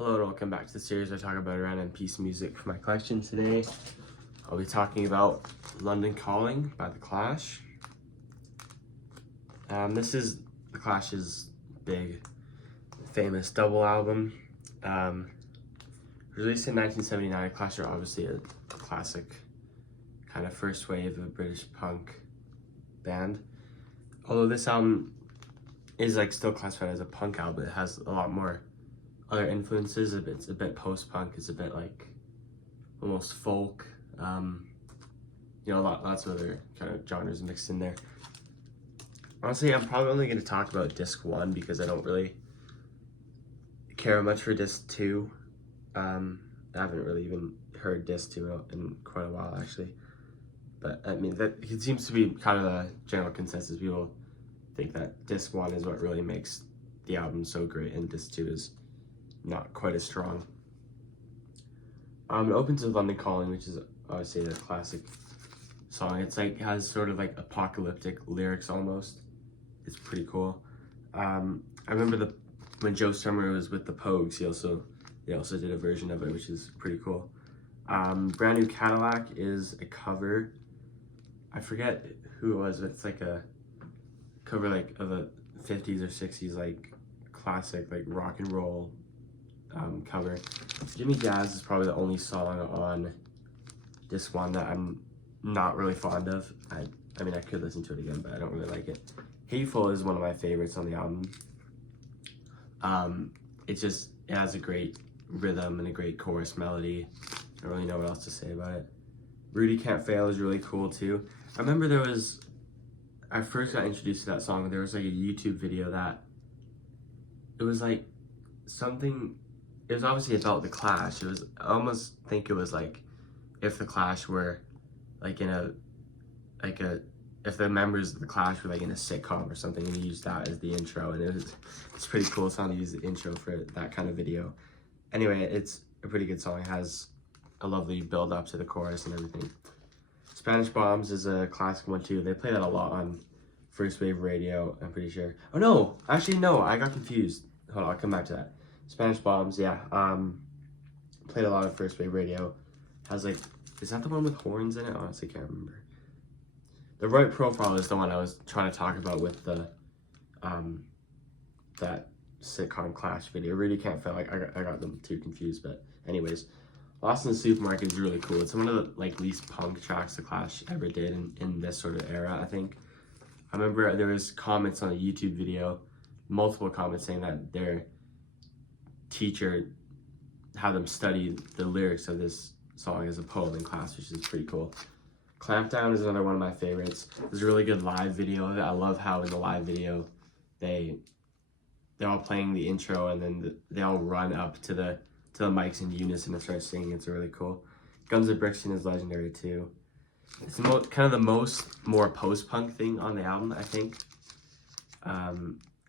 Hello and welcome back to the series. I talk about a random piece of music for my collection today. I'll be talking about London Calling by The Clash. This is The Clash's big, famous double album. Released in 1979, Clash are obviously a classic kind of first wave of British punk band. Although this album is still classified as a punk album, it has a lot more other influences. It's a bit post-punk, it's a bit almost folk, lots of other kind of genres mixed in there. Honestly, I'm probably only going to talk about disc 1 because I don't really care much for disc 2. I haven't really even heard disc 2 in quite a while actually, but I mean that it seems to be kind of a general consensus. People think that disc 1 is what really makes the album so great and disc 2 is not quite as strong. It opens with London Calling, which is obviously a classic song. It's has sort of apocalyptic lyrics almost. It's pretty cool. I remember when Joe Strummer was with the Pogues, they also did a version of it, which is pretty cool. Brand New Cadillac is a cover. I forget who it was, but it's a cover of a 50s or 60s classic rock and roll cover. Jimmy Jazz is probably the only song on disc 1 that I'm not really fond of. I mean I could listen to it again, but I don't really like it. Hateful is one of my favorites on the album. It has a great rhythm and a great chorus melody. I don't really know what else to say about it. Rudy Can't Fail is really cool too. I remember I first got introduced to that song, there was a YouTube video that it was something. It was obviously about the Clash. I almost think it was if the Clash were if the members of the Clash were in a sitcom or something, and he used that as the intro, and it's pretty cool song to use the intro for that kind of video. Anyway, it's a pretty good song. It has a lovely build up to the chorus and everything. Spanish Bombs is a classic one too. They play that a lot on First Wave Radio, I'm pretty sure. Oh no, actually no, I got confused. Hold on, I'll come back to that. Spanish Bombs, yeah. Played a lot of First Wave Radio. Has is that the one with horns in it? Honestly, can't remember. The Right Profile is the one I was trying to talk about with the that sitcom Clash video. Really can't feel I got them too confused, but anyways, Lost in the Supermarket is really cool. It's one of the least punk tracks the Clash ever did in this sort of era, I think. I remember there was comments on a YouTube video, multiple comments saying that their teacher had them study the lyrics of this song as a poem in class, which is pretty cool. Clampdown is another one of my favorites. There's a really good live video of it. I love how in the live video they're all playing the intro and then they all run up to the mics in unison and start singing. It's really cool. Guns of Brixton is legendary too. It's kind of the more post-punk thing on the album, I think.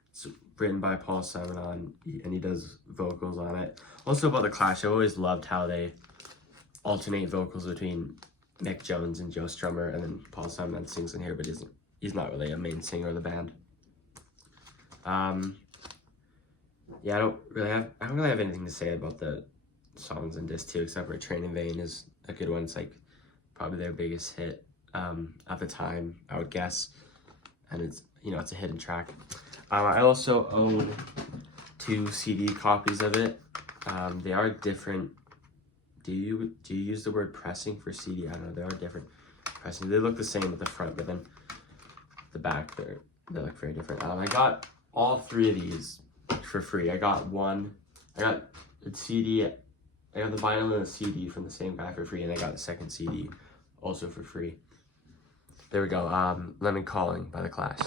It's written by Paul Simon and he does vocals on it. Also about the Clash, I always loved how they alternate vocals between Mick Jones and Joe Strummer, and then Paul Simon sings in here, but he's not really a main singer of the band. Yeah, I don't really have anything to say about the songs in disc 2 except for Train in Vain is a good one. It's probably their biggest hit at the time, I would guess, and it's it's a hidden track. I also own 2 CD copies of it. They are different. Do you use the word pressing for CD? I don't know. They are different pressing. They look the same at the front, but then the back they look very different. I got all 3 of these for free. I got the CD. I got the vinyl and the CD from the same guy for free, and I got the second CD also for free. There we go. London Calling by The Clash.